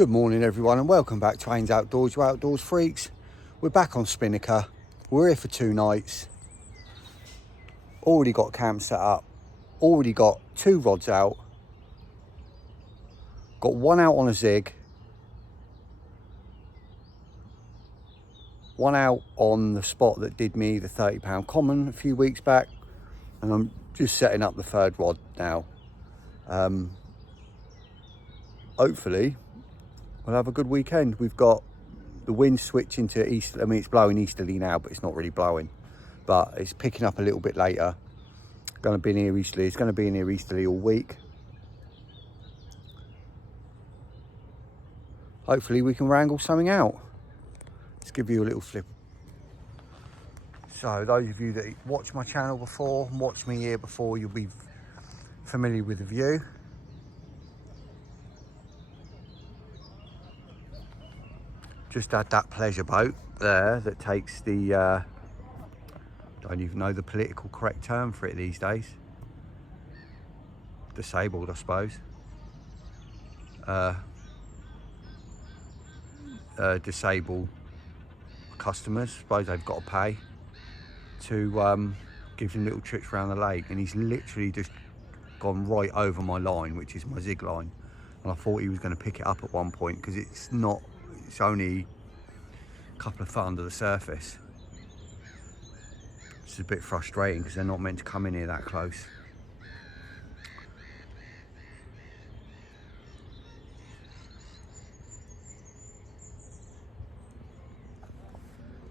Good morning everyone and welcome back to Ains Outdoors, you outdoors freaks. We're back on Spinnaker. We're here for 2 nights. Already got camp set up. Already got 2 rods out. Got 1 out on a zig. 1 out on the spot that did me the £30 common a few weeks back. And I'm just setting up the 3rd rod now. Hopefully we'll have a good weekend. We've got the wind switching to east. I mean, it's blowing easterly now, but it's not really blowing. But it's picking up a little bit later. Going to be near easterly. It's going to be near easterly all week. Hopefully we can wrangle something out. Let's give you a little flip. So those of you that watch my channel before and watch me here before, you'll be familiar with the view. Just had that pleasure boat there that takes the, don't even know the political correct term for it these days. Disabled, I suppose. Disabled customers, suppose they've got to pay to give them little trips around the lake. And he's literally just gone right over my line, which is my zig line. And I thought he was going to pick it up at one point because it's not, it's only a couple of foot under the surface. It's a bit frustrating because they're not meant to come in here that close.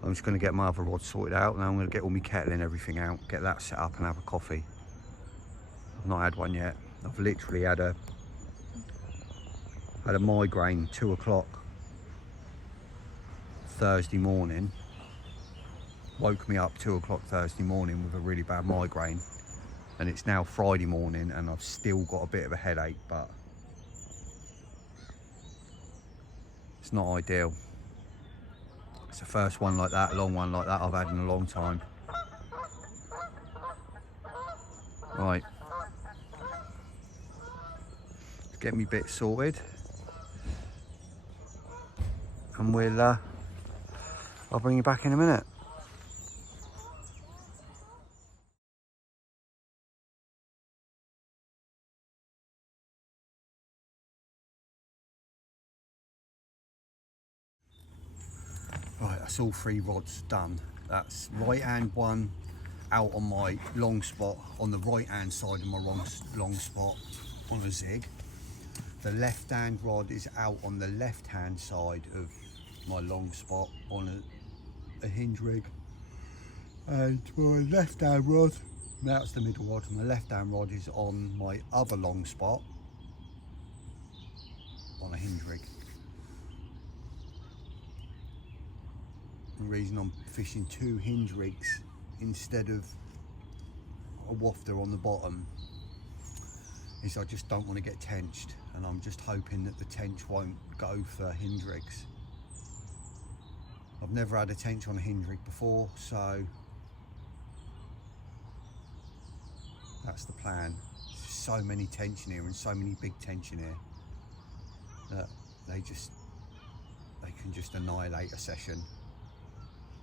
I'm just going to get my other rod sorted out. Now I'm going to get all my kettle and everything out, get that set up and have a coffee. I've not had one yet. I've literally had a migraine 2 o'clock Thursday morning. Woke me up 2 o'clock Thursday morning with a really bad migraine. And it's now Friday morning and I've still got a bit of a headache, but it's not ideal. It's the first one like that, a long one like that I've had in a long time. Right. Let's get me bit sorted. And I'll bring you back in a minute. Right, that's all 3 rods done. That's right hand one out on my long spot, on the right hand side of my long spot on a zig. The left hand rod is out on the left hand side of my long spot on a hinge rig. And my left hand rod, that's the middle rod, my left hand rod is on my other long spot on a hinge rig. The reason I'm fishing 2 hinge rigs instead of a wafter on the bottom is I just don't want to get tenched, and I'm just hoping that the tench won't go for hinge rigs. I've never had a tench on a hinge rig before, so that's the plan. There's so many tension here and so many big tension here that they can just annihilate a session.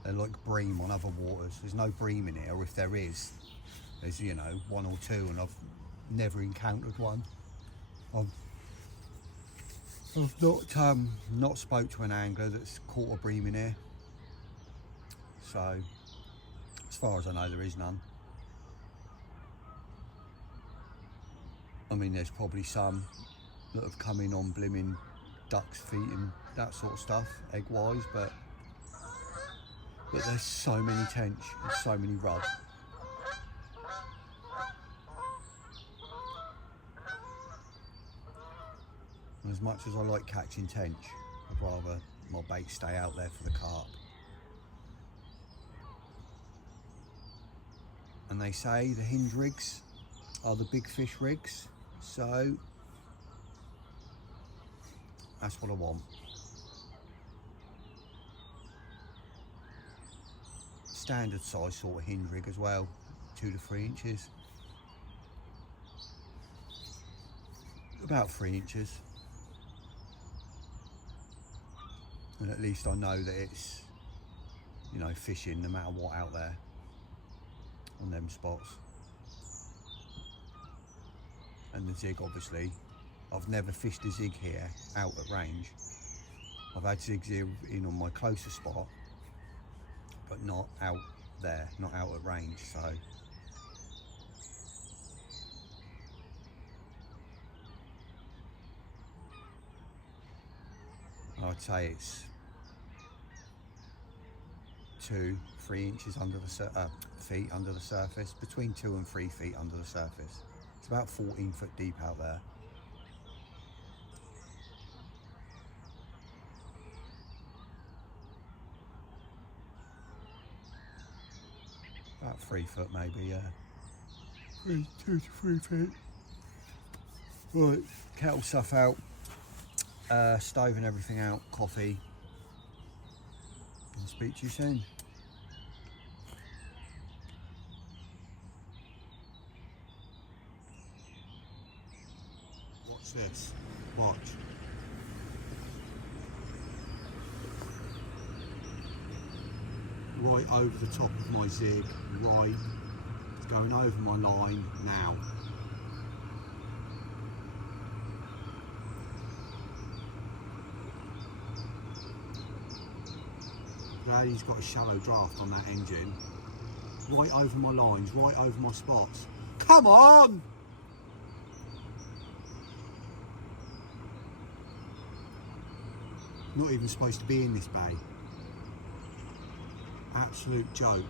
They're like bream on other waters. There's no bream in here, or if there is, there's, you know, 1 or 2, and I've never encountered one. I've not spoke to an angler that's caught a bream in here. So, as far as I know, there is none. I mean, there's probably some that have come in on blimmin' duck's feet and that sort of stuff, egg-wise, but there's so many tench and so many rub. And as much as I like catching tench, I'd rather my bait stay out there for the carp. And they say the hinge rigs are the big fish rigs, so that's what I want. Standard size sort of hinge rig as well, 2 to 3 inches. About 3 inches. and at least I know that it's, you know, fishing no matter what out there on them spots. And the zig, obviously, I've never fished a zig here out at range. I've had zigs here in on my closer spot, but not out there, not out at range. So I'd say it's 2-3 inches under the feet under the surface, between 2 and 3 feet under the surface. It's about 14 foot deep out there. About 3 foot maybe, yeah. 2 to 3 feet. Right, kettle stuff out, stove and everything out, coffee. And speak to you soon. Watch this, watch. Right over the top of my zig, right, it's going over my line now. Glad he's got a shallow draft on that engine. Right over my lines, right over my spots. Come on! Not even supposed to be in this bay. Absolute joke.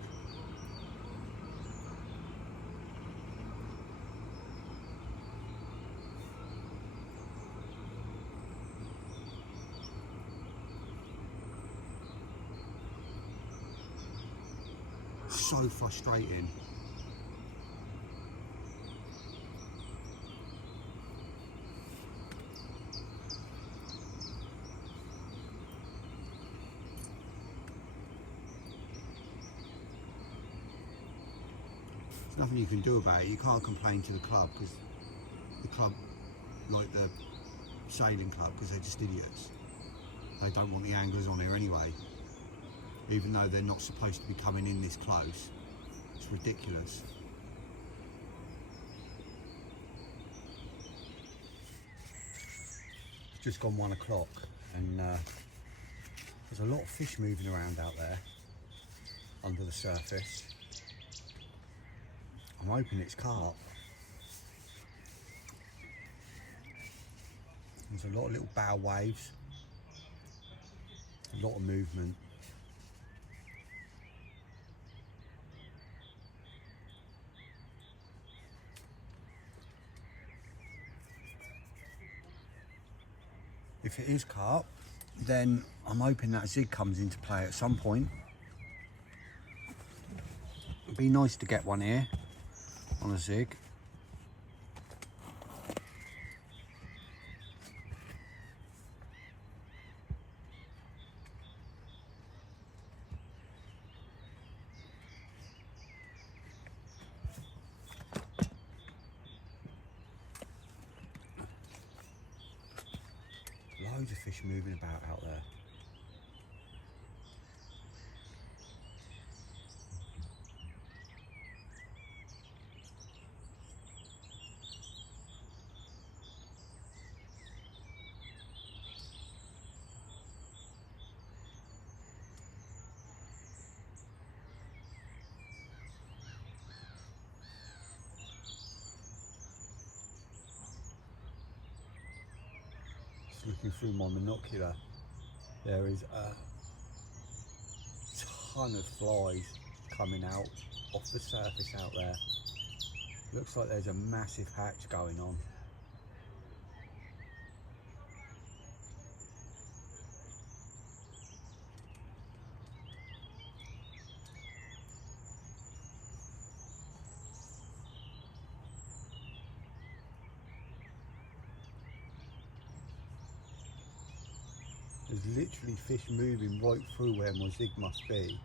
So frustrating. There's nothing you can do about it. You can't complain to the club, because the club, like the sailing club, because they're just idiots. They don't want the anglers on here anyway, even though they're not supposed to be coming in this close. It's ridiculous. It's just gone 1 o'clock, and there's a lot of fish moving around out there under the surface. I'm hoping it's carp. There's a lot of little bow waves, a lot of movement. If it is carp, then I'm hoping that zig comes into play at some point. It'd be nice to get one here on a zig. Loads of fish moving about out there. Looking through my monocular, there is a ton of flies coming out off the surface out there. Looks like there's a massive hatch going on. There's literally fish moving right through where my zig must be.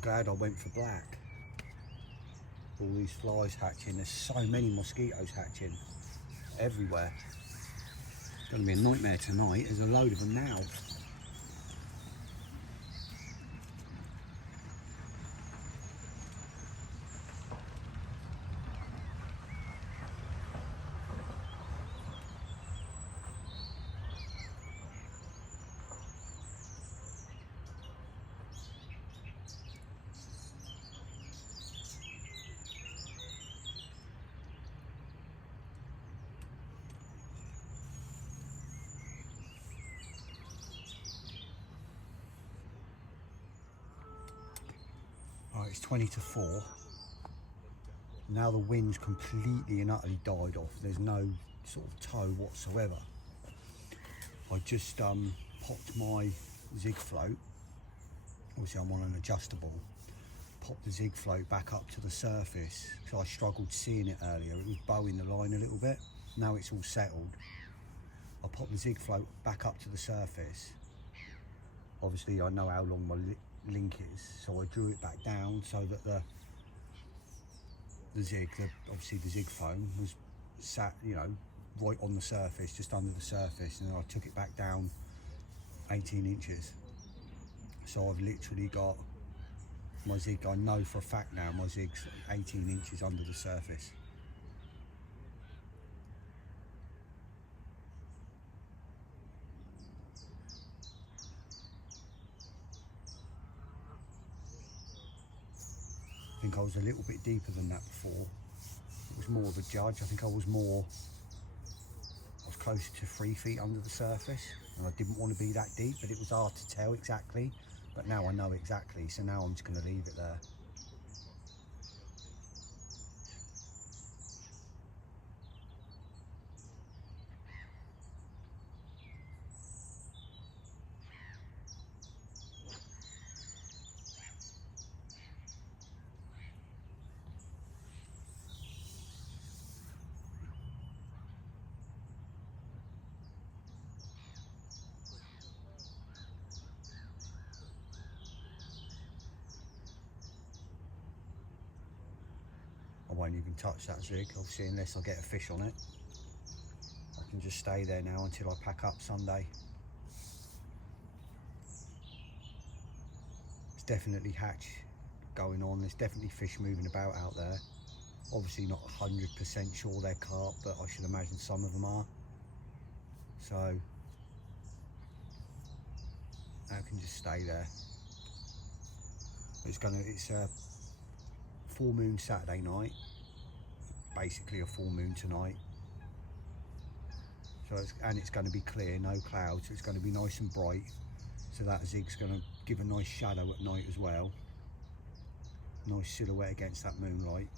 I'm glad I went for black. All these flies hatching. There's so many mosquitoes hatching everywhere. It's going to be a nightmare tonight. There's a load of them now. Right, it's 20 to 4. Now the wind's completely and utterly died off. There's no sort of tow whatsoever. I just popped my zig float. Obviously I'm on an adjustable. Popped the zig float back up to the surface because I struggled seeing it earlier. It was bowing the line a little bit. Now it's all settled. I popped the zig float back up to the surface. Obviously I know how long my link is, so I drew it back down so that obviously the zig foam was sat, you know, right on the surface, just under the surface, and then I took it back down 18 inches. So I've literally got my zig, I know for a fact now my zig's 18 inches under the surface. I think I was a little bit deeper than that before. It was more of a judge. I think I was closer to 3 feet under the surface, and I didn't want to be that deep, but it was hard to tell exactly. But now I know exactly, so now I'm just going to leave it there. I won't even touch that zig, obviously, unless I get a fish on it. I can just stay there now until I pack up Sunday. It's definitely hatch going on. There's definitely fish moving about out there. Obviously not 100% sure they're carp, but I should imagine some of them are. So I can just stay there. It's a full moon Saturday night, basically a full moon tonight. So it's going to be clear, no clouds, so it's going to be nice and bright. So that zig's going to give a nice shadow at night as well. Nice silhouette against that moonlight.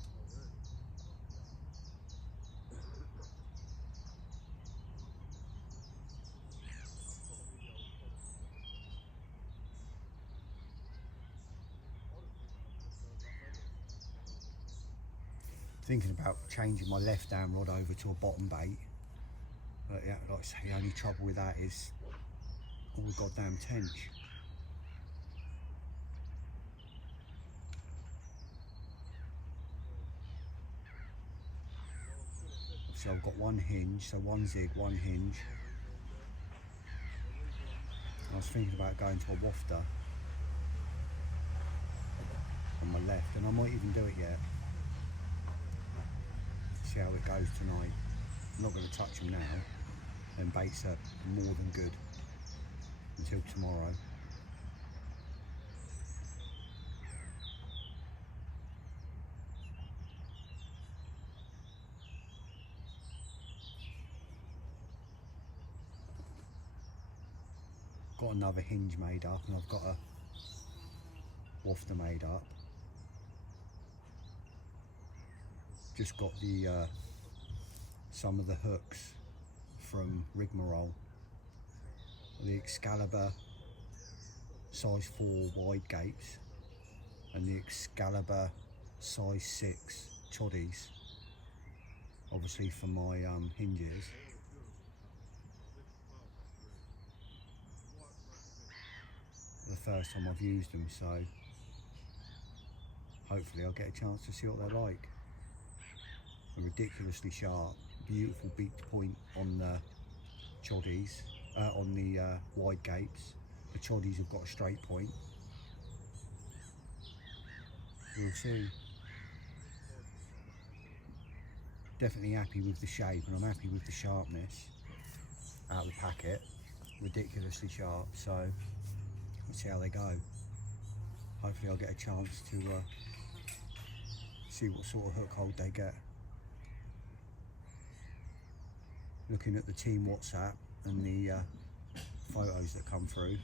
Thinking about changing my left down rod over to a bottom bait, but yeah, like I say, the only trouble with that is all the goddamn tench. So I've got one hinge, so one zig, one hinge. I was thinking about going to a wafter on my left, and I might even do it yet. See how it goes tonight. I'm not going to touch them now, and baits are more than good until tomorrow. Got another hinge made up, and I've got a wafter made up. Just got the some of the hooks from Rigmarole, the Excalibur size 4 wide gates and the Excalibur size 6 choddies, obviously for my hinges. The first time I've used them, so hopefully I'll get a chance to see what they're like. They're ridiculously sharp, beautiful beaked point on the choddies, on the wide gapes. The choddies have got a straight point. We'll see. Definitely happy with the shape, and I'm happy with the sharpness out of the packet. Ridiculously sharp, so let's see how they go. Hopefully I'll get a chance to see what sort of hook hold they get. Looking at the team WhatsApp and the photos that come through,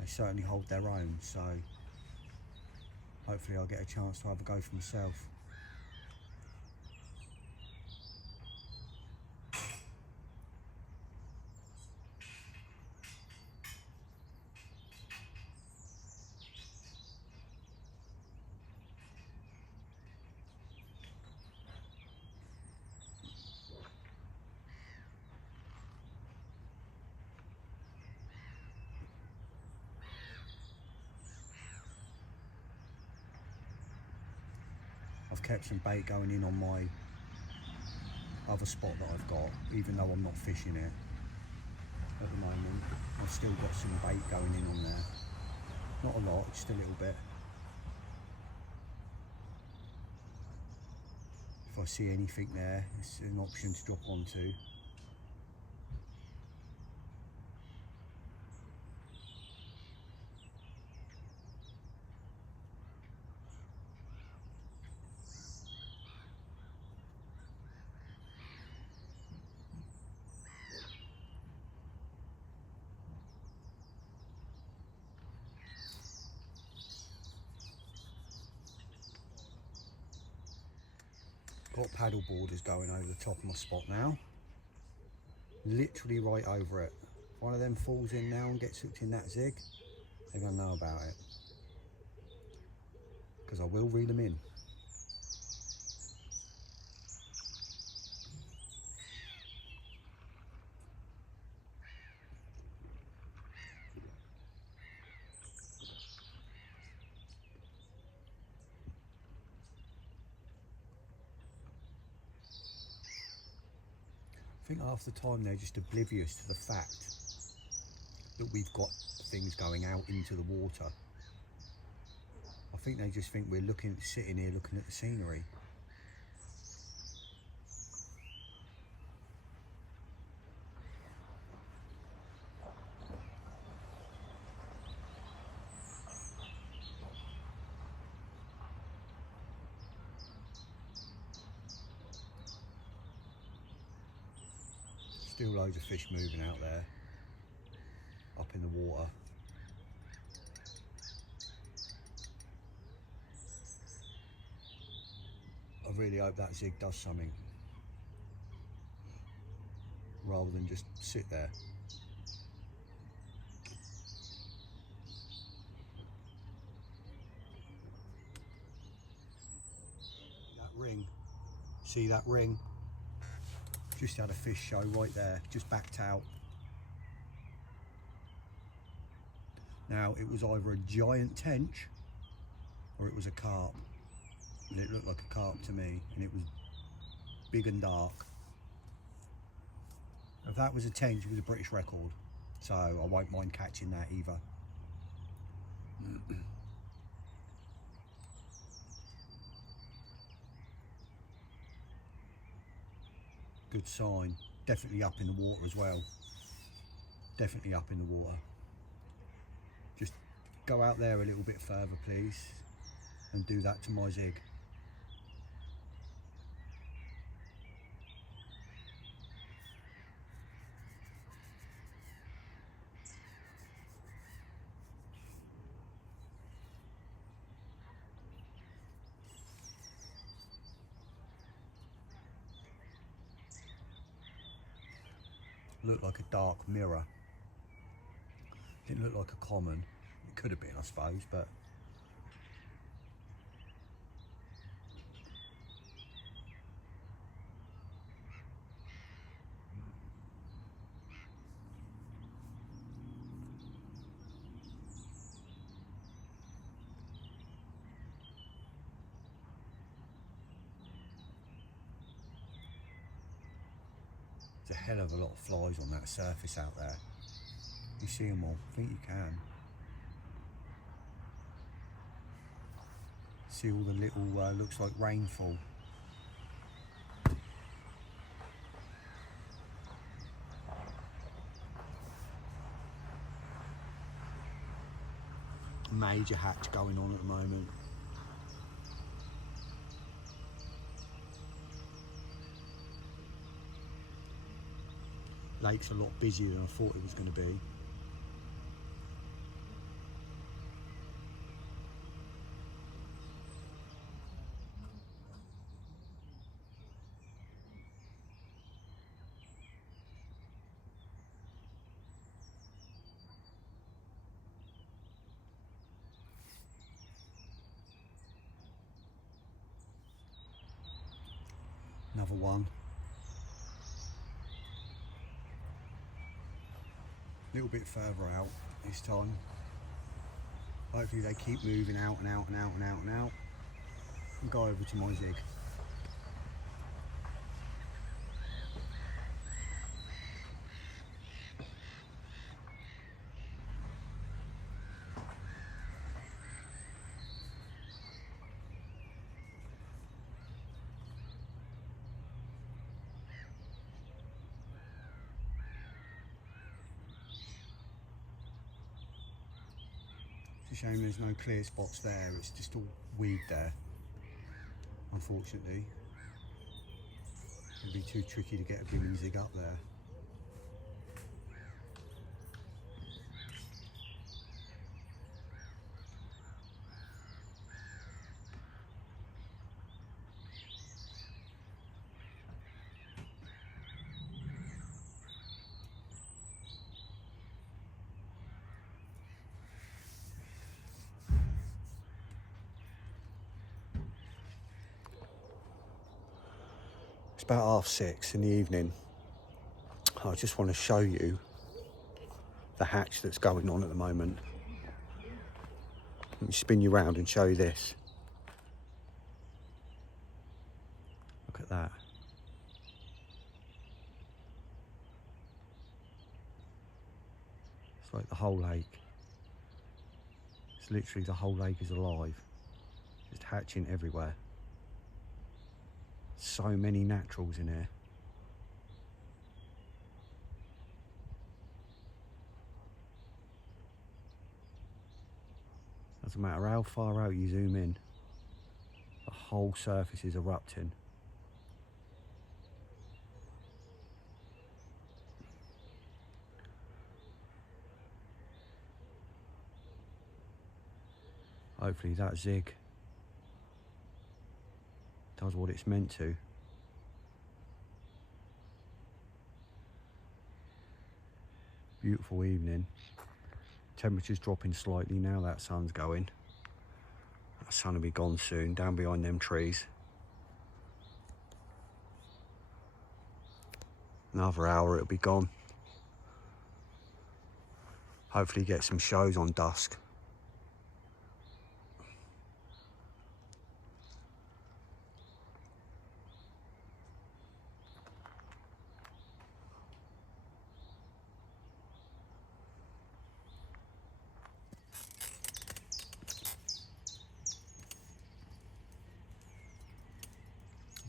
they certainly hold their own, so hopefully I'll get a chance to have a go for myself. I've kept some bait going in on my other spot that I've got, even though I'm not fishing it at the moment. I've still got some bait going in on there. Not a lot, just a little bit. If I see anything there, it's an option to drop onto. Got paddle boarders going over the top of my spot now. Literally right over it. If one of them falls in now and gets hooked in that zig, they're gonna know about it. Because I will reel them in. I think half the time they're just oblivious to the fact that we've got things going out into the water. I think they just think we're sitting here looking at the scenery. Still loads of fish moving out there, up in the water. I really hope that zig does something, rather than just sit there. That ring, see that ring? Just had a fish show right there, just backed out. Now it was either a giant tench or it was a carp, and it looked like a carp to me, and it was big and dark. If that was a tench, it was a British record, so I won't mind catching that either. Good sign. Definitely up in the water as well. Definitely up in the water. Just go out there a little bit further, please, and do that to my zig. Looked like a dark mirror. Didn't look like a common. It could have been, I suppose, but There's a hell of a lot of flies on that surface out there. You see them all? I think you can. See all the little, looks like rainfall. Major hatch going on at the moment. Lake's a lot busier than I thought it was going to be. Another one. A little bit further out this time. Hopefully they keep moving out and out and out and out and out. And go over to my zig. It's a shame there's no clear spots there, it's just all weed there, unfortunately. It'd be too tricky to get a blooming zig up there. It's about 6:30 in the evening. I just want to show you the hatch that's going on at the moment. Let me spin you around and show you this. Look at that. It's like the whole lake. It's literally the whole lake is alive. Just hatching everywhere. So many naturals in here. Doesn't matter how far out you zoom in, the whole surface is erupting. Hopefully that zig does what it's meant to. Beautiful evening. Temperature's dropping slightly now that sun's going. That sun will be gone soon, down behind them trees. Another hour it'll be gone. Hopefully get some shows on dusk.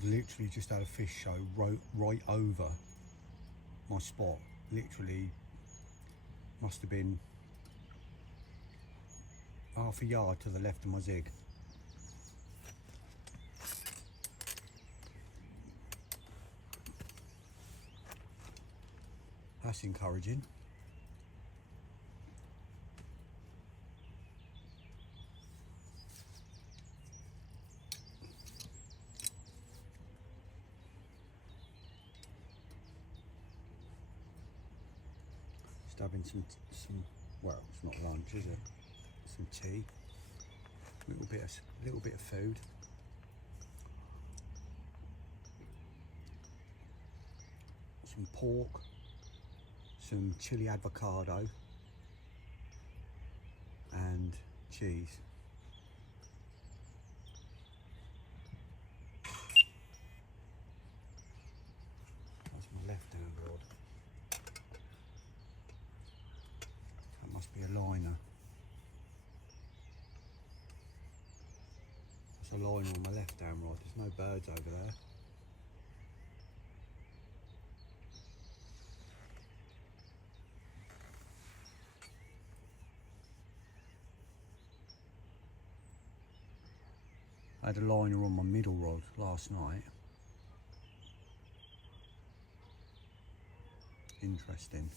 Literally just had a fish show right over my spot. Literally must have been half a yard to the left of my zig. That's encouraging. Just having some, well, it's not lunch, is it? Some tea, a little bit of food. Some pork, some chili avocado, and cheese. That's my left hand roll. a line on my left hand rod. There's no birds over there. I had a liner on my middle rod last night. Interesting.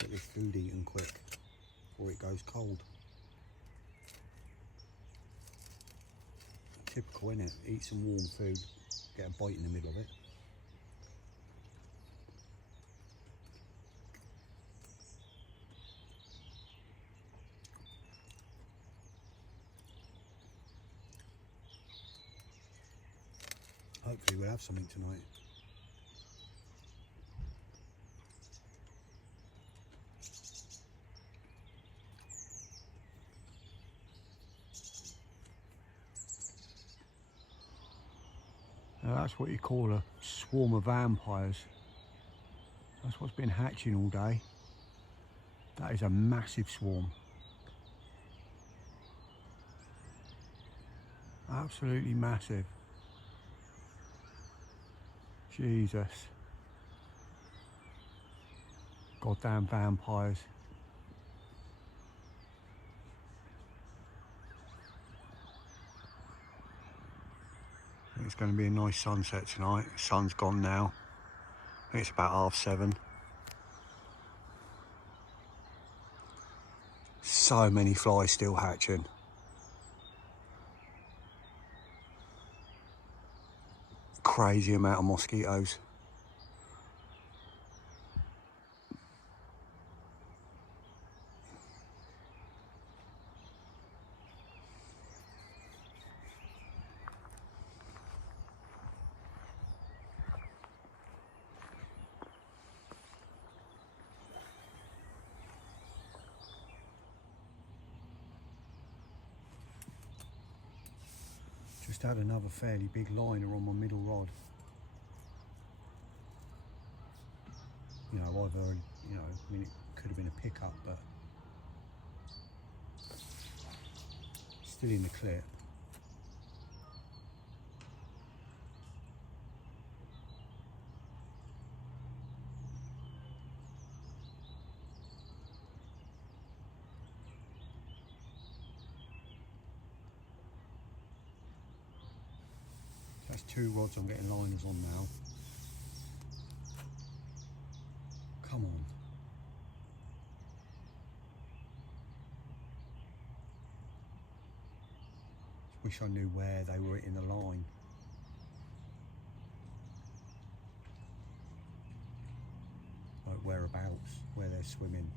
Get this food eaten quick before it goes cold. Typical, innit? Eat some warm food, get a bite in the middle of it. Hopefully we'll have something tonight. Now that's what you call a swarm of vampires. That's what's been hatching all day. That is a massive swarm. Absolutely massive. Jesus. Goddamn vampires. It's going to be a nice sunset tonight. The sun's gone now. I think it's about 7:30. So many flies still hatching. Crazy amount of mosquitoes. Just had another fairly big liner on my middle rod. You know, I've already, I mean, it could have been a pickup, but still in the clip. That's 2 rods I'm getting liners on now. Come on. Wish I knew where they were in the line. Like whereabouts, where they're swimming.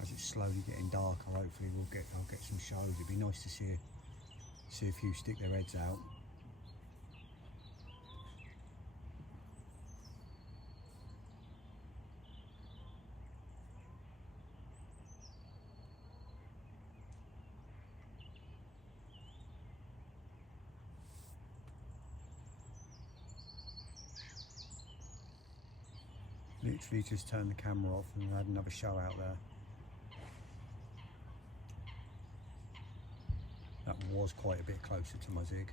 As it's slowly getting darker, hopefully I'll get some shows. It'd be nice to see a few stick their heads out. Literally just turned the camera off and had another show out there. That was quite a bit closer to my zig.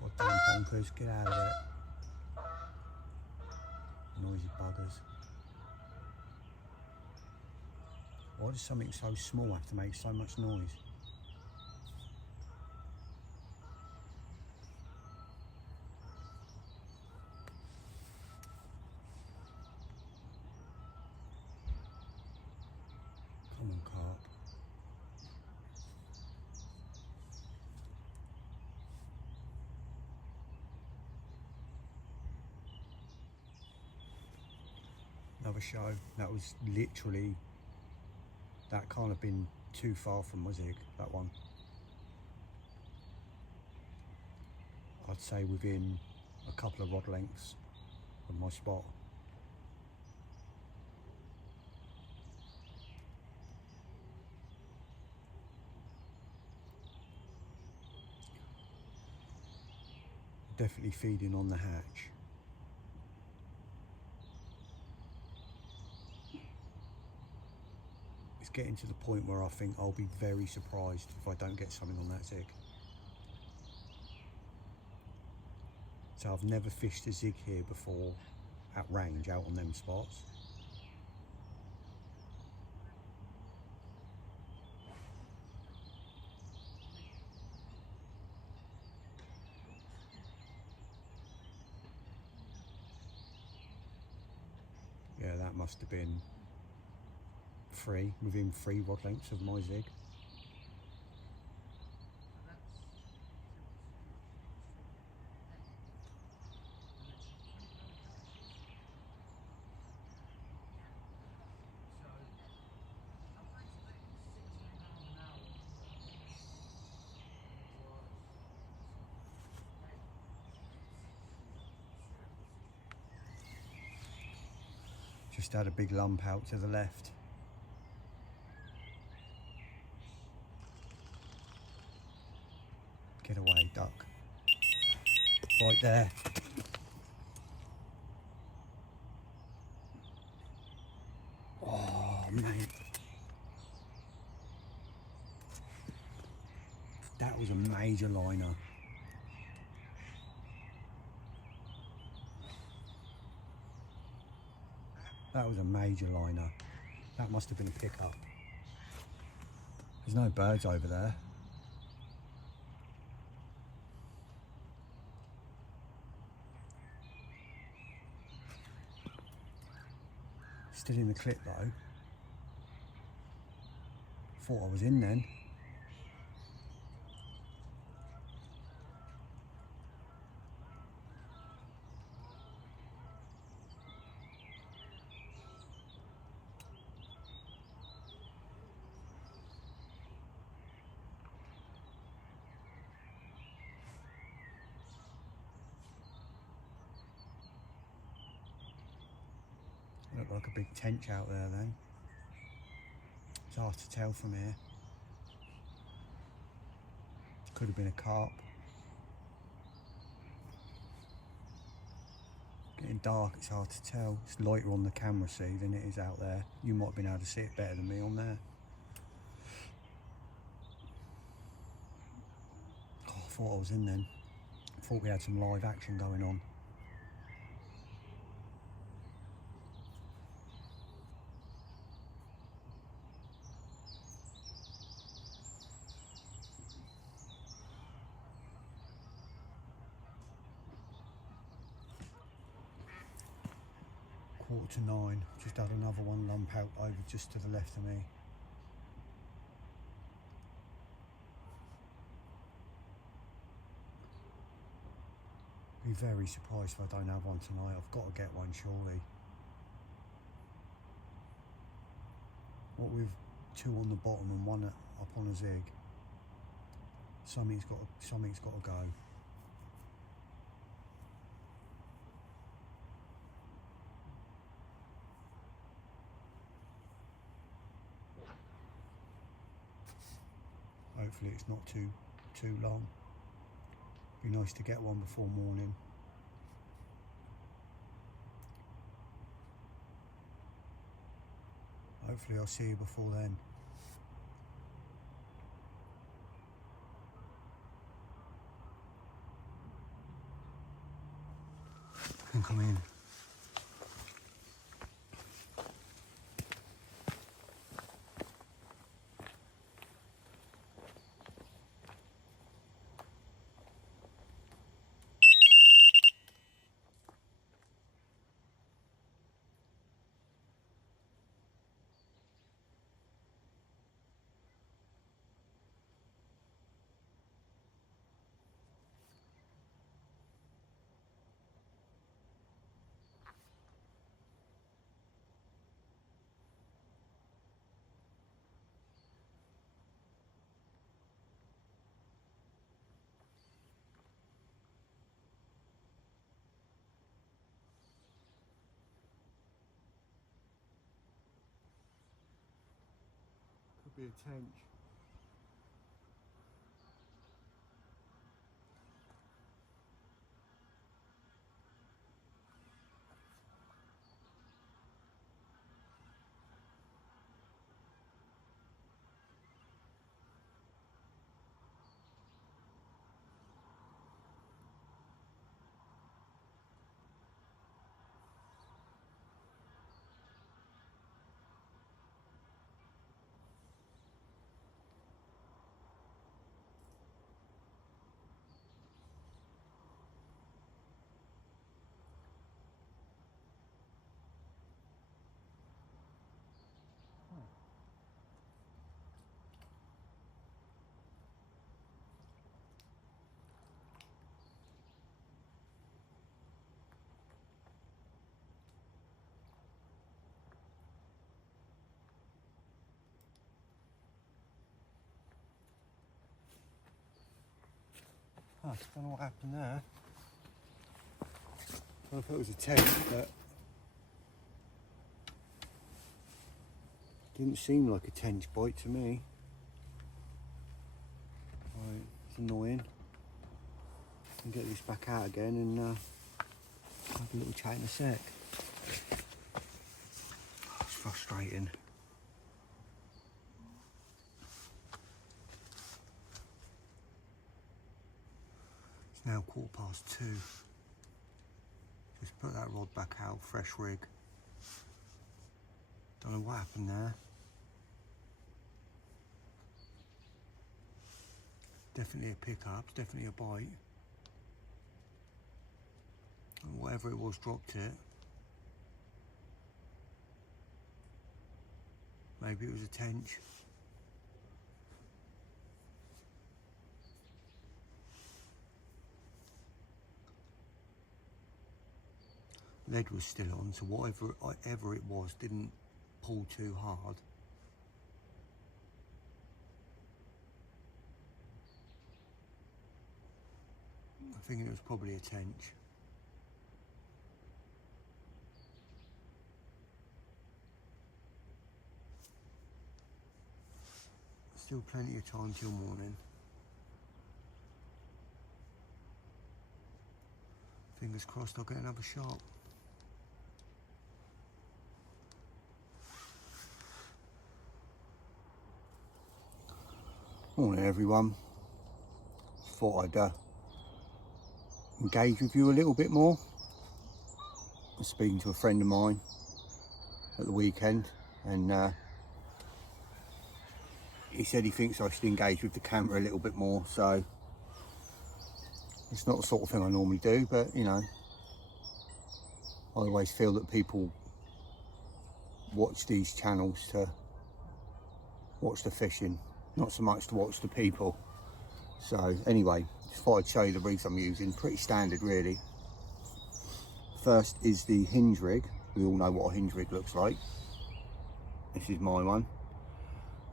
Goddamn bonkers, get out of it. Noisy buggers. Why does something so small have to make so much noise? Come on, carp. Another show. That was literally That can't have been too far from my zig, that one. I'd say within a couple of rod lengths of my spot. Definitely feeding on the hatch. It's getting to the point where I think I'll be very surprised if I don't get something on that zig. So I've never fished a zig here before at range, out on them spots. Yeah, that must have been within 3 rod lengths of my zig. Just had a big lump out to the left. Get away, duck. Right there. Oh, mate. That was a major liner. That was a major liner. That must have been a pickup. There's no birds over there. Still in the clip though. Thought I was in then. Looked like a big tench out there then. It's hard to tell from here. Could have been a carp. Getting dark, it's hard to tell. It's lighter on the camera, see, than it is out there. You might have been able to see it better than me on there. Oh, I thought I was in then. I thought we had some live action going on. Quarter to 9, just had another one lump out over just to the left of me. Be very surprised if I don't have one tonight. I've got to get one surely. What with 2 on the bottom and 1 up on a zig, something's got to go. Hopefully it's not too long. Be nice to get one before morning. Hopefully I'll see you before then. Can come in. be a tench. I don't know what happened there. I don't know if it was a tench, but didn't seem like a tench bite to me. Right, it's annoying. I'll get this back out again and have a little chat in a sec. It's frustrating. It's now 2:15. Just put that rod back out, fresh rig. Don't know what happened there. Definitely a pickup, definitely a bite. And whatever it was dropped it. Maybe it was a tench. Lead was still on, so whatever it was didn't pull too hard. I think it was probably a tench. Still plenty of time till morning. Fingers crossed I'll get another shot. Morning everyone. Thought I'd engage with you a little bit more. I was speaking to a friend of mine at the weekend and he said he thinks I should engage with the camera a little bit more, so it's not the sort of thing I normally do, but you know, I always feel that people watch these channels to watch the fishing, not so much to watch the people. So anyway, just thought I'd show you the rigs I'm using. Pretty standard really. First is the hinge rig. We all know what a hinge rig looks like. This is my one.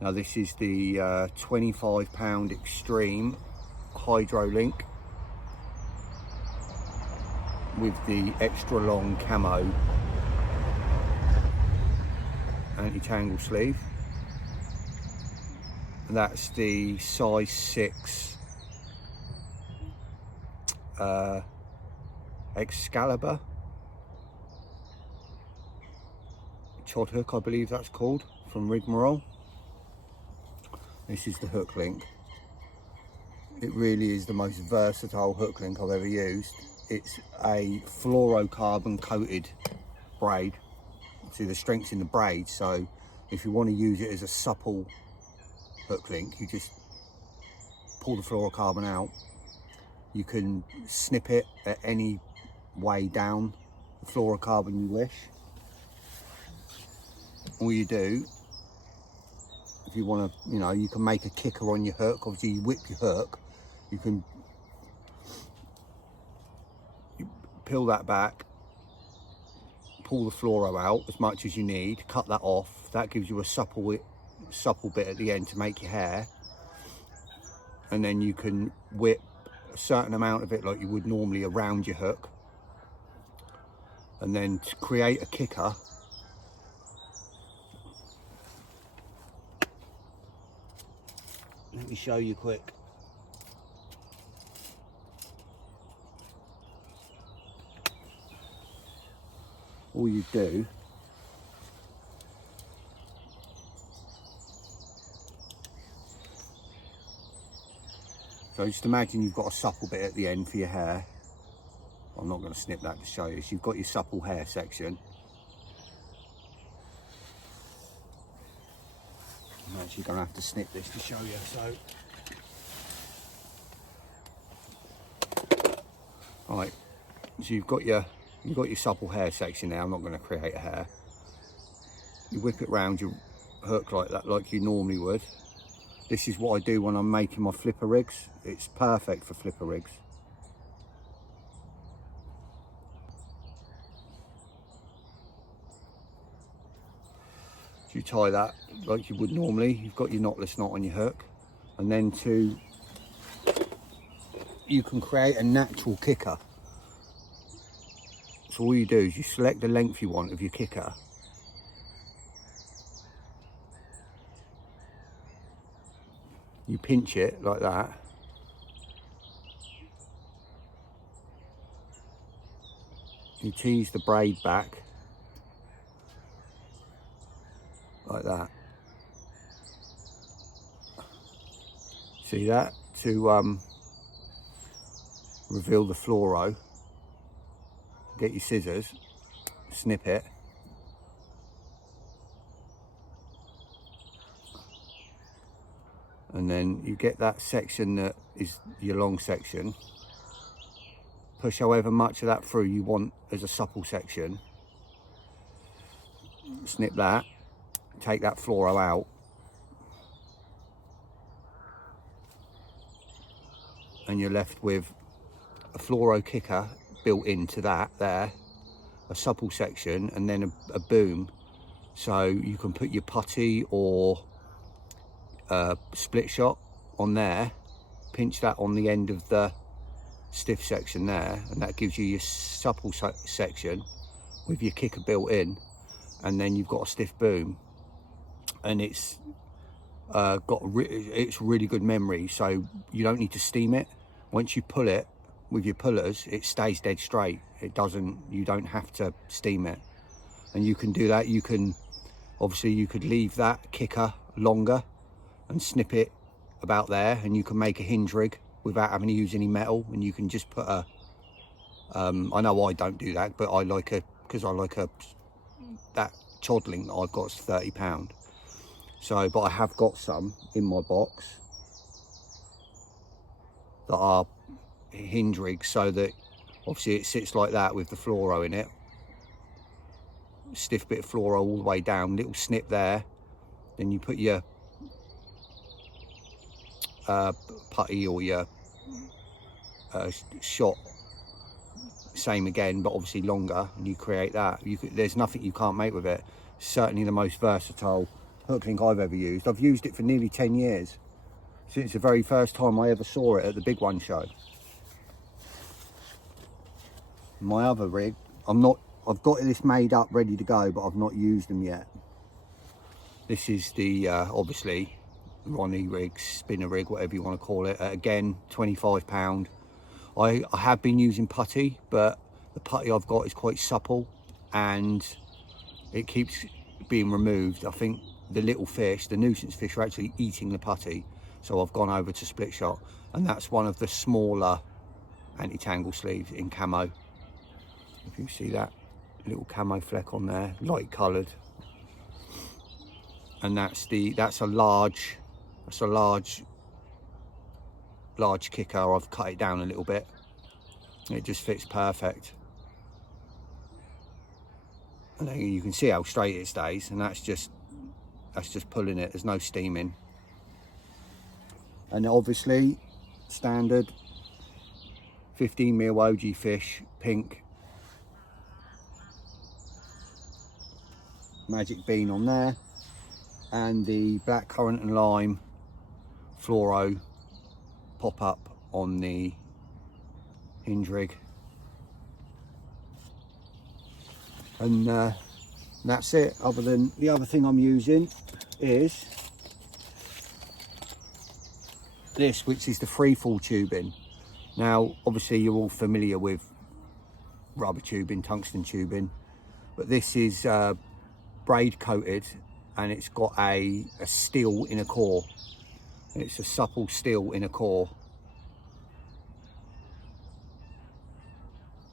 Now this is the 25-pound Extreme Hydrolink with the extra long camo anti-tangle sleeve. And that's the size 6 Excalibur Chod hook, I believe that's called, from Rigmarole. This is the hook link. It really is the most versatile hook link I've ever used. It's a fluorocarbon coated braid. See the strength's in the braid, so if you want to use it as a supple hook link, you just pull the fluorocarbon out. You can snip it at any way down the fluorocarbon you wish. All you do, if you want to, you know, you can make a kicker on your hook. Obviously you whip your hook, you peel that back, pull the fluoro out as much as you need, cut that off. That gives you a supple bit at the end to make your hair, and then you can whip a certain amount of it like you would normally around your hook, and then to create a kicker Let me show you quick. All you do so just imagine you've got a supple bit at the end for your hair. I'm not going to snip that to show you. So you've got your supple hair section. I'm actually going to have to snip this to show you. So, right. So you've got your supple hair section now. I'm not going to create a hair. You whip it round your hook like that, like you normally would. This is what I do when I'm making my flipper rigs. It's perfect for flipper rigs. You tie that like you would normally. You've got your knotless knot on your hook, and then you can create a natural kicker. So all you do is you select the length you want of your kicker, you pinch it like that, you tease the braid back like that. See that? To reveal the fluoro, get your scissors, snip it, and then you get that section that is your long section. Push however much of that through you want as a supple section. Snip that, take that fluoro out, and you're left with a fluoro kicker built into that there, a supple section, and then a boom. So you can put your putty or split shot on there, pinch that on the end of the stiff section there, and that gives you your supple section with your kicker built in, and then you've got a stiff boom, and it's it's really good memory, so you don't need to steam it. Once you pull it with your pullers, it stays dead straight. You don't have to steam it, and you can do that. You can obviously, you could leave that kicker longer and snip it about there, and you can make a hinge rig without having to use any metal, and you can just put a I know I don't do that, but I like that chodling that I've got is £30. So, but I have got some in my box that are hinge rigs, so that obviously it sits like that with the fluoro in it, stiff bit of fluoro all the way down, little snip there, then you put your putty or your shot, same again, but obviously longer, and you create that. There's nothing you can't make with it. Certainly the most versatile hook link I've ever used. I've used it for nearly 10 years, since the very first time I ever saw it at the Big One show. My other rig, I've got this made up ready to go, but I've not used them yet. This is the obviously Ronnie rig, spinner rig, whatever you want to call it. Again, £25. I have been using putty, but the putty I've got is quite supple and it keeps being removed. I think the little fish, the nuisance fish, are actually eating the putty, so I've gone over to split shot, and that's one of the smaller anti-tangle sleeves in camo. If you see that little camo fleck on there, light coloured, and that's a large kicker. I've cut it down a little bit. It just fits perfect, and then you can see how straight it stays, and that's just pulling it. There's no steaming. And obviously standard 15mm OG fish, pink magic bean on there, and the black currant and lime fluoro pop up on the hinge rig, and that's it. Other than the other thing I'm using is this, which is the freefall tubing. Now, obviously you're all familiar with rubber tubing, tungsten tubing, but this is braid coated, and it's got a steel inner core. It's a supple steel inner core,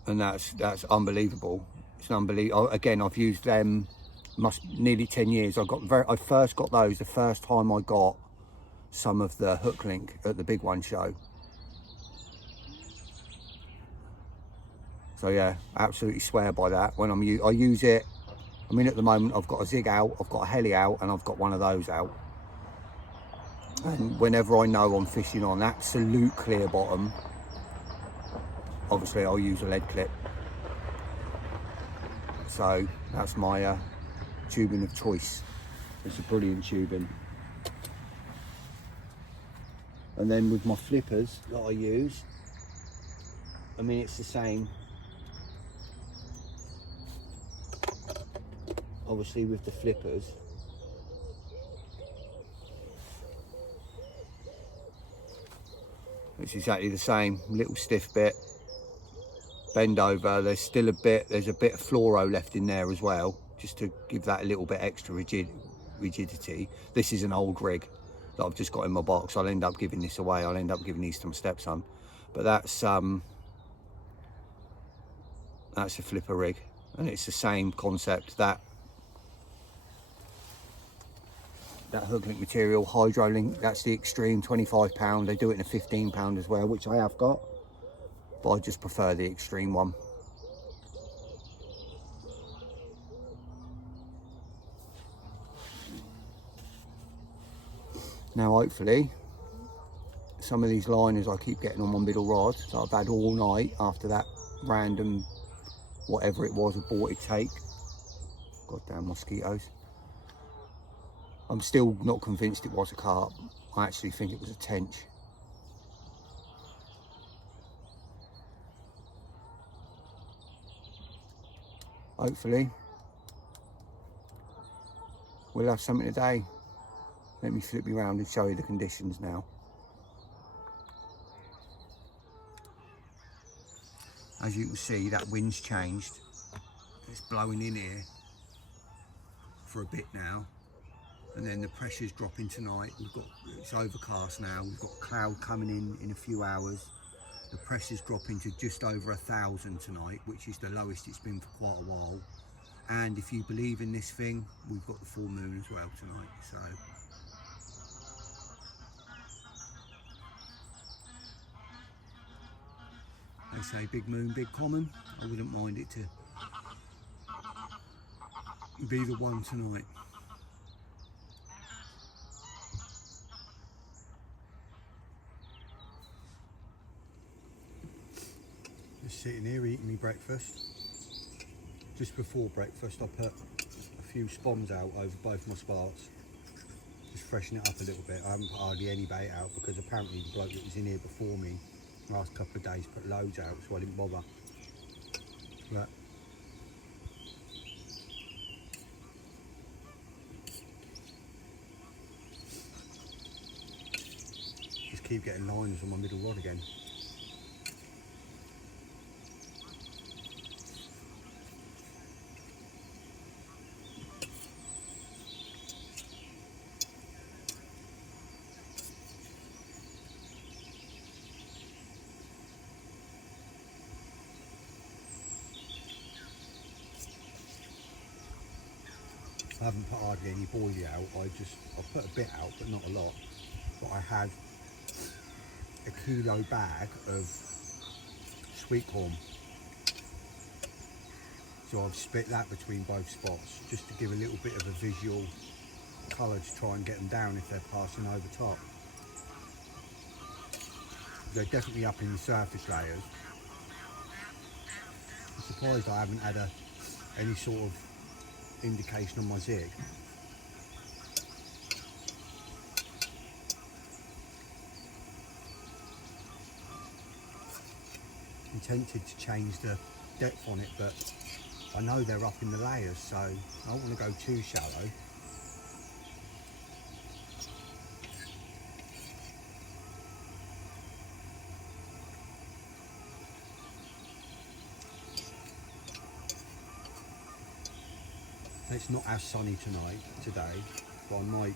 and that's unbelievable. It's unbelievable. Again, I've used them nearly 10 years. I first got those the first time I got some of the hook link at the Big One show. So yeah, absolutely swear by that. When I use it. I mean, at the moment I've got a Zig out, I've got a Heli out, and I've got one of those out. And whenever I know I'm fishing on absolute clear bottom, obviously I'll use a lead clip. So that's my tubing of choice. It's a brilliant tubing. And then with my flippers that I use, I mean, it's the same. Obviously with the flippers, it's exactly the same. Little stiff bit, bend over. There's a bit of fluoro left in there as well, just to give that a little bit extra rigidity. This is an old rig that I've just got in my box. I'll end up giving this away. I'll end up giving these to my stepson. But that's a flipper rig, and it's the same concept. That hook link material, Hydro Link, that's the extreme, £25. They do it in a £15 as well, which I have got, but I just prefer the extreme one. Now hopefully some of these liners I keep getting on my middle rod that I've had all night after that random whatever it was aborted take. Goddamn mosquitoes. I'm still not convinced it was a carp. I actually think it was a tench. Hopefully we'll have something today. Let me flip you around and show you the conditions now. As you can see, that wind's changed. It's blowing in here for a bit now, and then the pressure's dropping tonight. It's overcast now. We've got a cloud coming in a few hours. The pressure's dropping to just over 1,000 tonight, which is the lowest it's been for quite a while. And if you believe in this thing, we've got the full moon as well tonight. So they say big moon, big common. I wouldn't mind it to be the one tonight. Just sitting here eating my breakfast. Just before breakfast I put a few spoms out over both my spots. Just freshen it up a little bit. I haven't put hardly any bait out because apparently the bloke that was in here before me last couple of days put loads out, so I didn't bother. But just keep getting lines on my middle rod again. I haven't put hardly any boilie out. I put a bit out, but not a lot. But I had a kilo bag of sweet corn, so I've split that between both spots just to give a little bit of a visual colour to try and get them down if they're passing over top. They're definitely up in the surface layers. I'm surprised I haven't had any sort of indication on my Zig. I'm tempted to change the depth on it, but I know they're up in the layers, so I don't want to go too shallow. It's not as sunny today, but I might,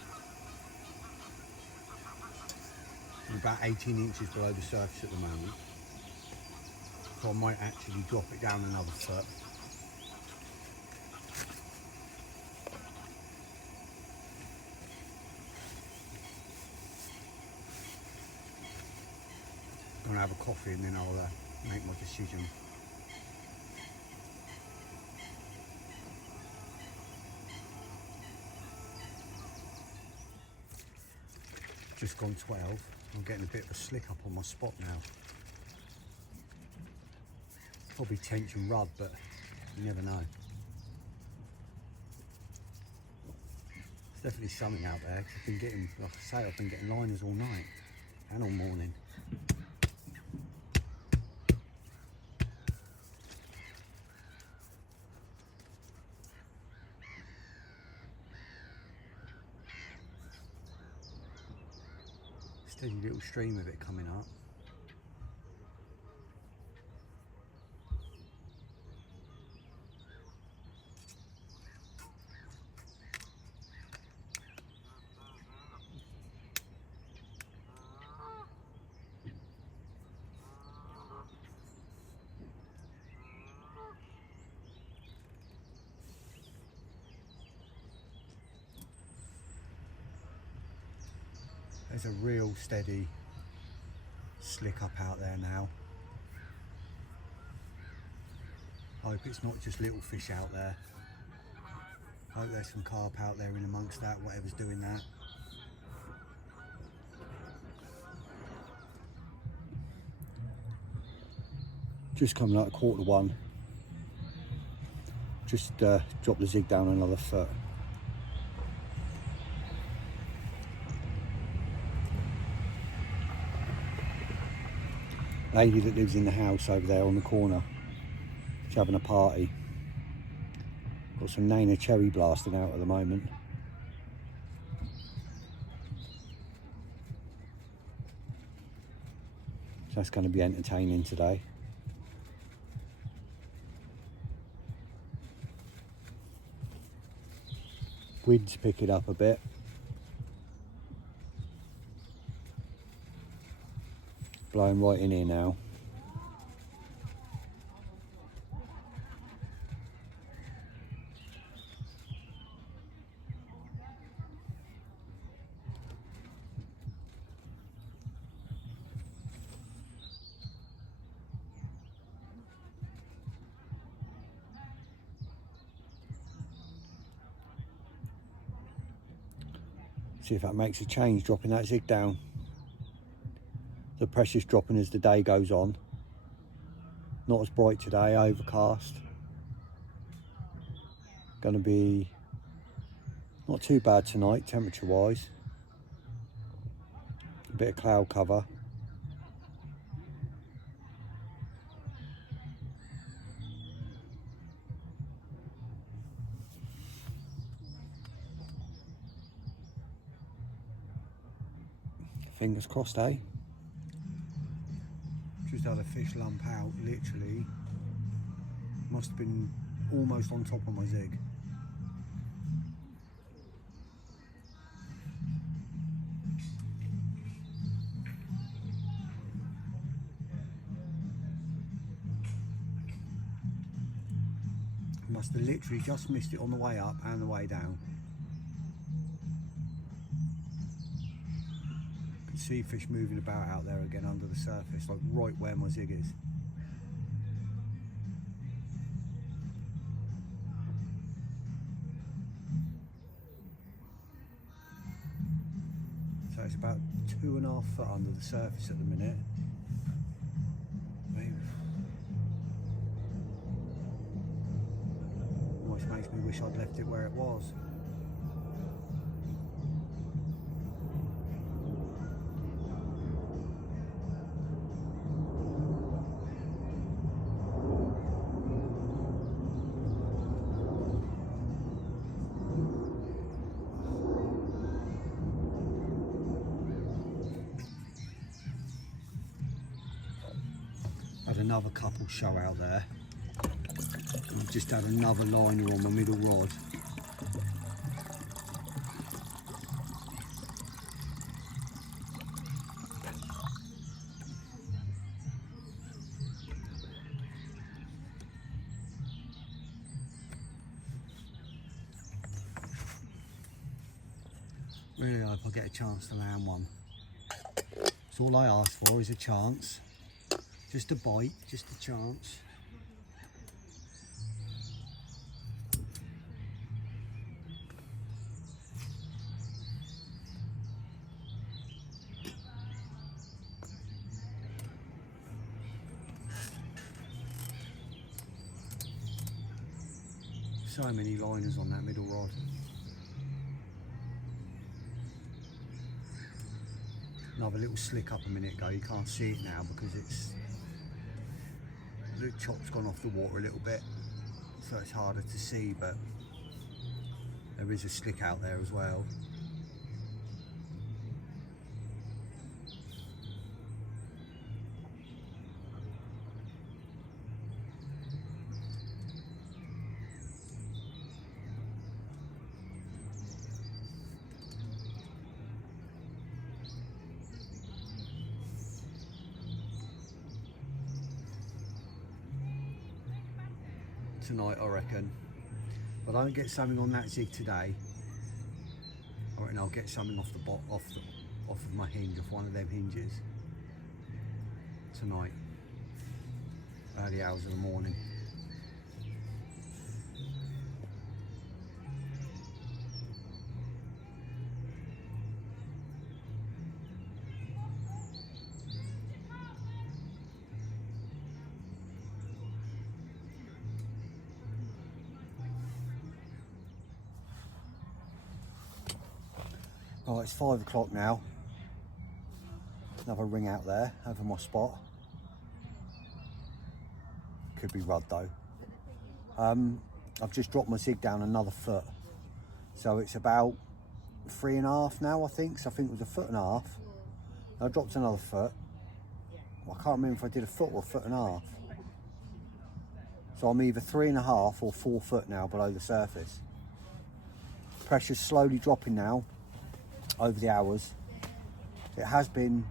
I'm about 18 inches below the surface at the moment, so I might actually drop it down another foot. I'm gonna have a coffee and then I'll make my decision. Just gone 12. I'm getting a bit of a slick up on my spot now. Probably tension rub, but you never know. There's definitely something out there. I've been getting, like I say, I've been getting liners all night and all morning. Steady little stream of it coming up. There's a real steady slick up out there now. I hope it's not just little fish out there. I hope there's some carp out there in amongst that, whatever's doing that. Just coming out 1:15. Just drop the zig down another foot. Lady that lives in the house over there on the corner, she's having a party. Got some Nana cherry blasting out at the moment. So that's going to be entertaining today. Wind's picking up a bit. Blowing right in here now. See if that makes a change, dropping that zig down. The pressure's dropping as the day goes on. Not as bright today, overcast. Gonna be not too bad tonight, temperature wise. A bit of cloud cover. Fingers crossed, eh? Just had a fish lump out, literally. Must have been almost on top of my zig. Must have literally just missed it on the way up and the way down. Could see fish moving about out there again under the surface, like right where my zig is. So it's about 2.5 foot under the surface at the minute. Almost makes me wish I'd left it where it was. Had another couple show out there. I've just had another liner on my middle rod. hope I get a chance to land one. So all I ask for is a chance. Just a bite, just a chance. So many liners on that middle rod. Another little slick up a minute ago. You can't see it now because the chop's gone off the water a little bit, so it's harder to see, but there is a slick out there as well. Tonight, I reckon. But I don't get something on that zig today. I reckon I'll get something off of my hinge, off one of them hinges tonight, early hours of the morning. Oh, it's 5 o'clock now. Another ring out there over my spot. Could be rudd though. I've just dropped my zig down another foot. So it's about 3.5 now, I think. So I think it was 1.5 foot. I dropped another foot. I can't remember if I did a foot or 1.5 feet. So I'm either 3.5 or 4 foot now below the surface. Pressure's slowly dropping now over the hours. It has been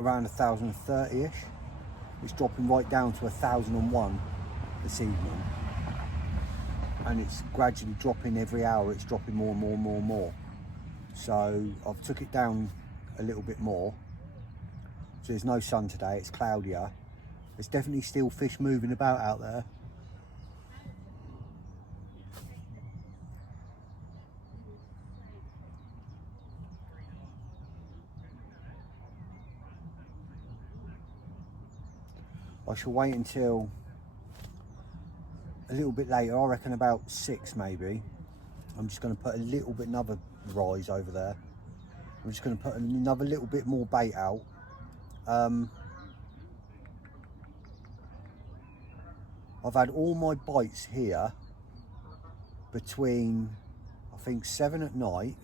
around 1,030-ish. It's dropping right down to 1,001 this evening. And it's gradually dropping every hour. It's dropping more and more and more and more. So I've took it down a little bit more. So there's no sun today, it's cloudier. There's definitely still fish moving about out there. I shall wait until a little bit later, I reckon about 6 maybe. I'm just going to put a little bit, another rise over there. I'm just going to put another little bit more bait out. I've had all my bites here between, I think, 7 at night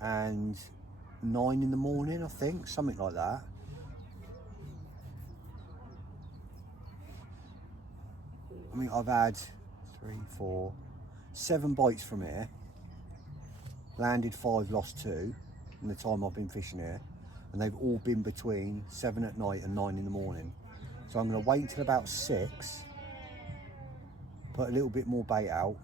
and 9 in the morning, I think, something like that. I mean, I've had 3, 4, 7 bites from here, landed 5, lost 2 in the time I've been fishing here, and they've all been between 7 at night and 9 in the morning. So I'm going to wait until about 6, put a little bit more bait out.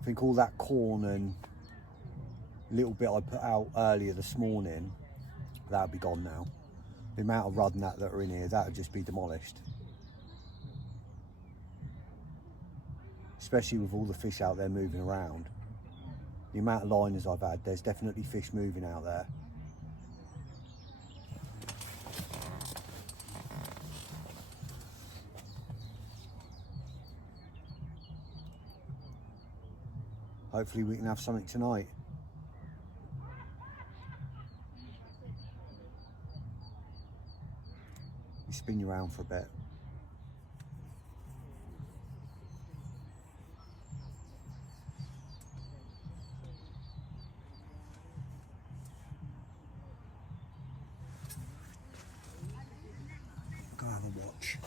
I think all that corn and little bit I put out earlier this morning, that'll be gone now. The amount of rudd and that are in here, that'll just be demolished. Especially with all the fish out there moving around. The amount of liners I've had, there's definitely fish moving out there. Hopefully we can have something tonight. You spin you around for a bit. Go have a watch.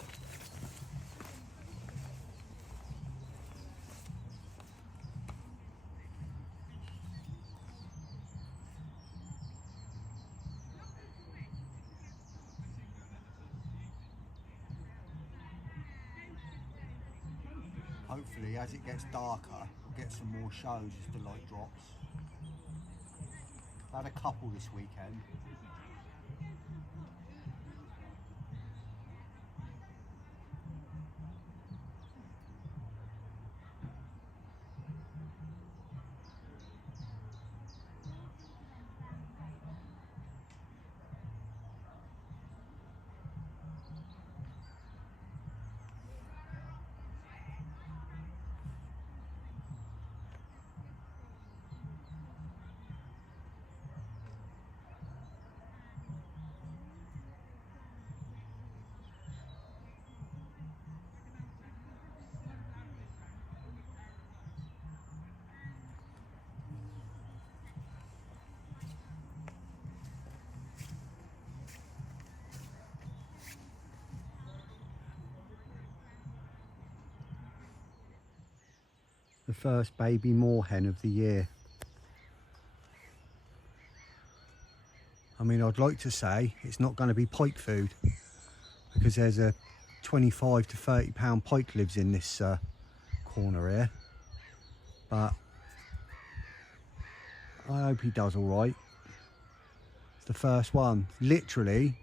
Hopefully as it gets darker we'll get some more shows as the light drops. I've had a couple this weekend. The first baby moorhen of the year. I mean, I'd like to say it's not going to be pike food because there's a 25 to 30 pound pike lives in this corner here, but I hope he does all right. It's the first one. Literally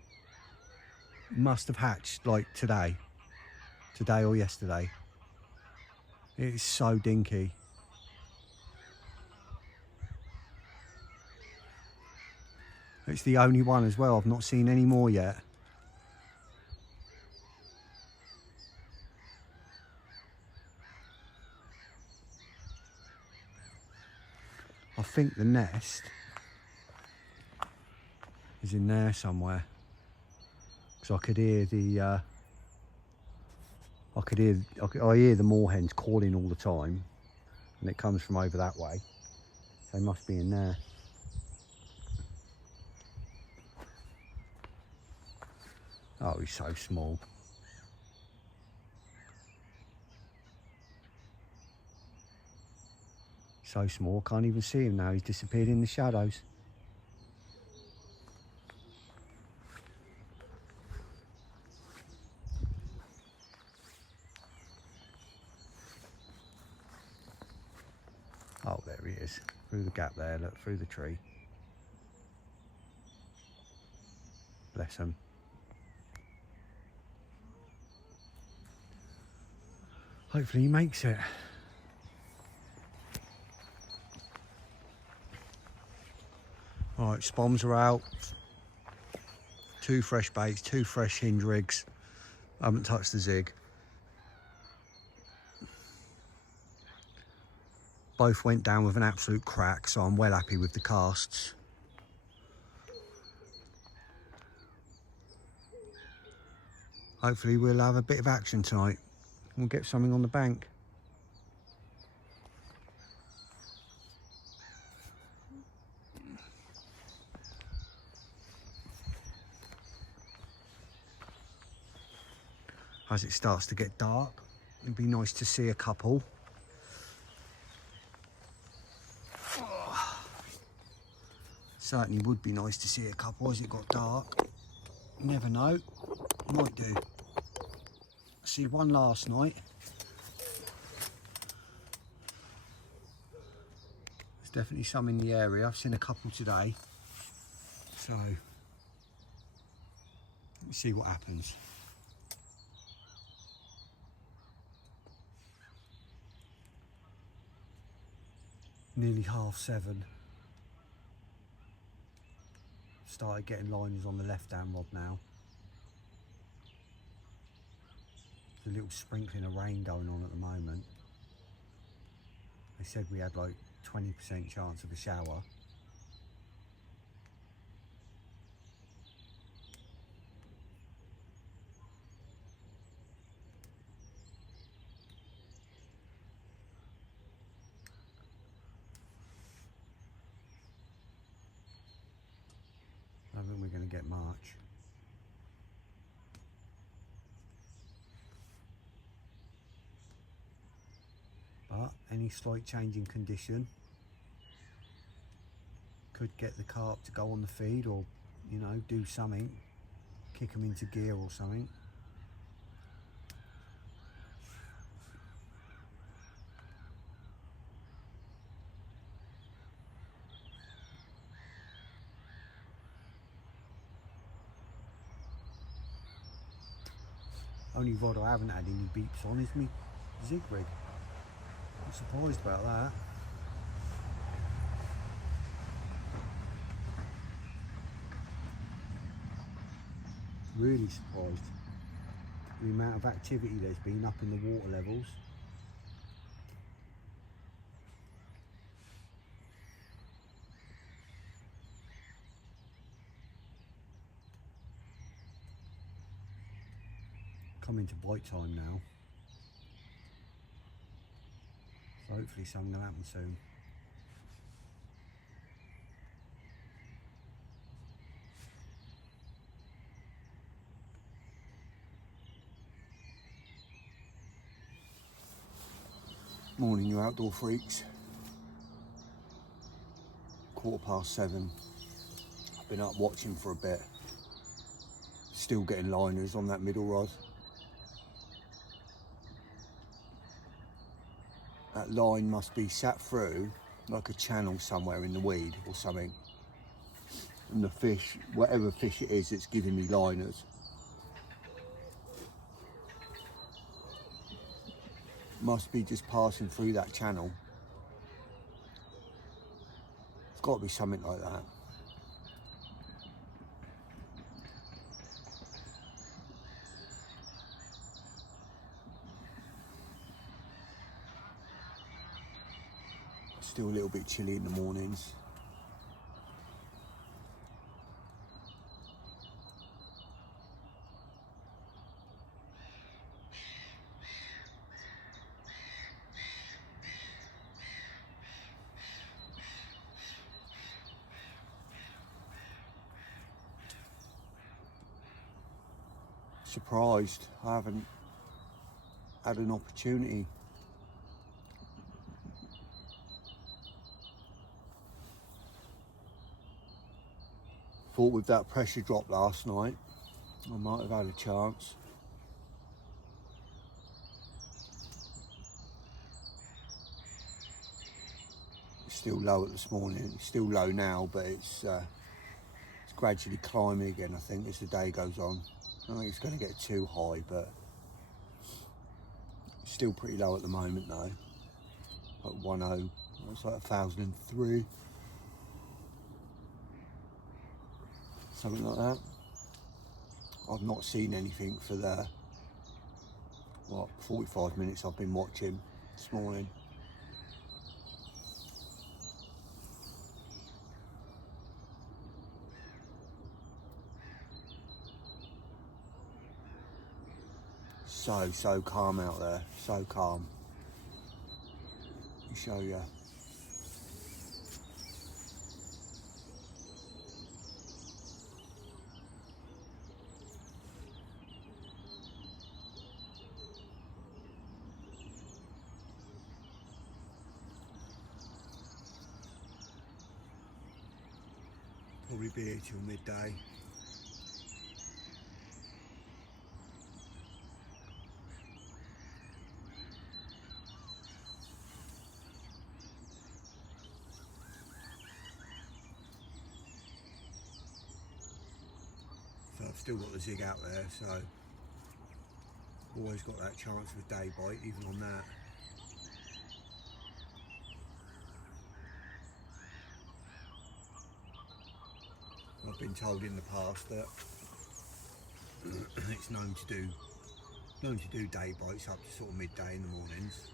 must have hatched like today or yesterday. It's so dinky. It's the only one as well. I've not seen any more yet. I think the nest is in there somewhere, because I could hear the I hear the moorhens calling all the time, and it comes from over that way. They must be in there. Oh, he's so small. So small, can't even see him now. He's disappeared in the shadows. Oh, there he is. Through the gap there, look, through the tree. Bless him. Hopefully he makes it. Right, spoms are out. 2 fresh baits, 2 fresh hinge rigs. I haven't touched the zig. Both went down with an absolute crack, so I'm well happy with the casts. Hopefully we'll have a bit of action tonight. We'll get something on the bank. As it starts to get dark, it'd be nice to see a couple. Certainly would be nice to see a couple as it got dark. You never know, might do. I see one last night. There's definitely some in the area. I've seen a couple today. So, let's see what happens. Nearly 7:30. Started getting liners on the left hand rod now. There's a little sprinkling of rain going on at the moment. They said we had like 20% chance of a shower. I think we're going to get much. But any slight change in condition could get the carp to go on the feed, or, you know, do something, kick them into gear or something. Only rod I haven't had any beeps on is me zig rig. I'm surprised about that. Really surprised. The amount of activity there's been up in the water levels. Coming to bite time now. So hopefully something will happen soon. Morning, you outdoor freaks. 7:15. I've been up watching for a bit. Still getting liners on that middle rod. That line must be sat through like a channel somewhere in the weed or something. And the fish, whatever fish it is, it's giving me liners. Must be just passing through that channel. It's got to be something like that. Still a little bit chilly in the mornings. Surprised I haven't had an opportunity. Thought with that pressure drop last night, I might have had a chance. It's still low at this morning. It's still low now, but it's gradually climbing again, I think, as the day goes on. I don't think it's going to get too high, but it's still pretty low at the moment though. Like 10, it's like 1,003. Something like that. I've not seen anything for the 45 minutes I've been watching this morning. So calm out there, so calm. Let me show you. Probably be here till midday. So I've still got the zig out there, so always got that chance of a day bite, even on that. I've been told in the past that it's known to do day bites up to sort of midday in the mornings.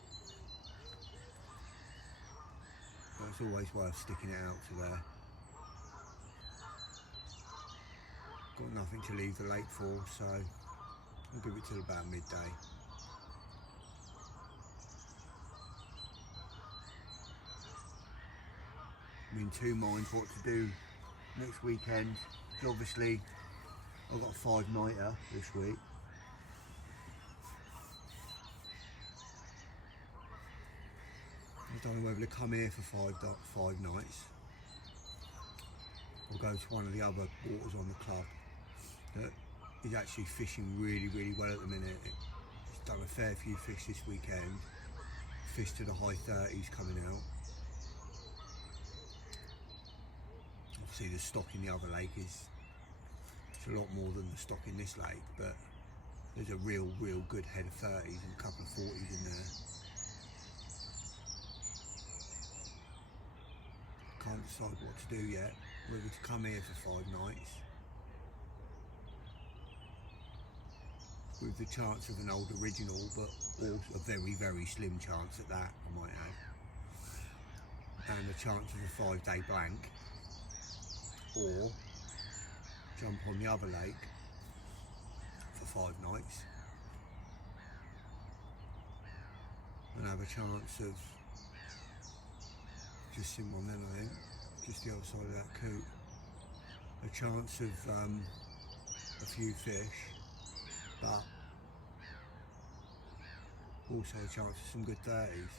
But it's always worth sticking it out to there. Got nothing to leave the lake for, so I'll give it till about midday. I'm in two minds what to do next weekend. Obviously I've got a 5-nighter this week. I don't know whether to come here for five nights or go to one of the other waters on the club that is actually fishing really well at the minute. It's done a fair few fish this weekend. Fish to the high 30s coming out. Obviously the stock in the other lake is a lot more than the stock in this lake, but There's a real good head of 30s and a couple of 40s in there. Can't decide what to do yet, whether to come here for 5 nights with the chance of an old original, but also a very slim chance at that, I might add, and a chance of a 5-day blank, or jump on the other lake for 5 nights and have a chance of just in one then, I think, just the other side of that coop, a chance of a few fish, but also a chance of some good 30s.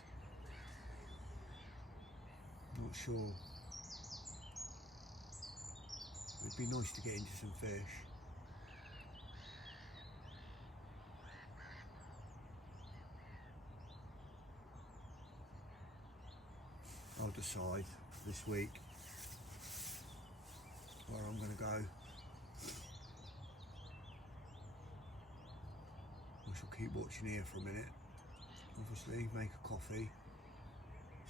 Not sure. It'd be nice to get into some fish. I'll decide this week where I'm going to go. I shall keep watching here for a minute, obviously, make a coffee,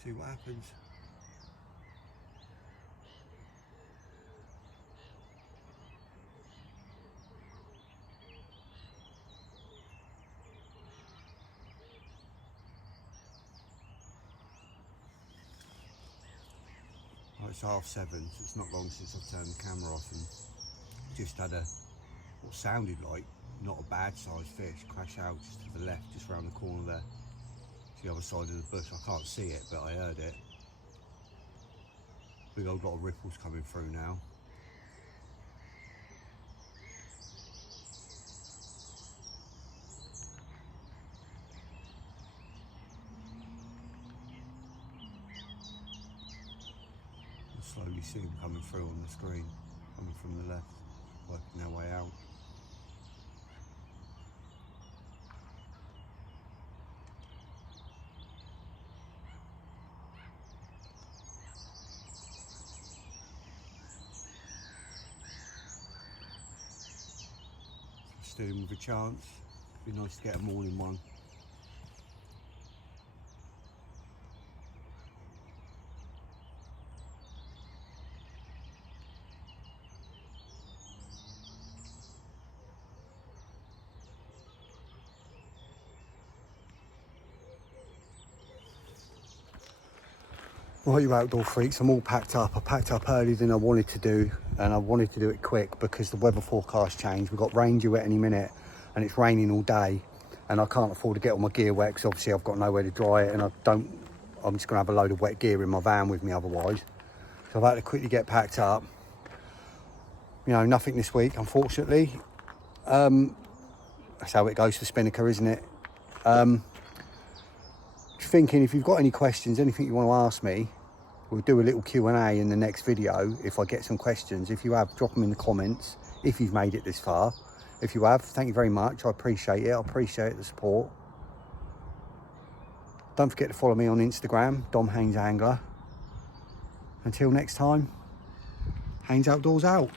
see what happens. Well, it's 7:30, so it's not long since I've turned the camera off and just had what sounded like not a bad sized fish crash out just to the left, just round the corner there. It's the other side of the bush. I can't see it, but I heard it. Big old lot of ripples coming through now. Slowly see them coming through on the screen, coming from the left, working their way out. Steering with a chance. Be nice to get a morning one. Right, you outdoor freaks, I'm all packed up. I packed up earlier than I wanted to do, and I wanted to do it quick because the weather forecast changed. We've got rain due at any minute, and it's raining all day, and I can't afford to get all my gear wet because obviously I've got nowhere to dry it, and I'm just going to have a load of wet gear in my van with me otherwise. So I've had to quickly get packed up. You know, nothing this week, unfortunately. That's how it goes for Spinnaker, isn't it? Thinking if you've got any questions, anything you want to ask me, we'll do a little Q&A in the next video if I get some questions. If you have, drop them in the comments if you've made it this far. If you have, thank you very much. I appreciate it. I appreciate the support. Don't forget to follow me on Instagram, Dom Haynes Angler. Until next time, Haynes Outdoors out.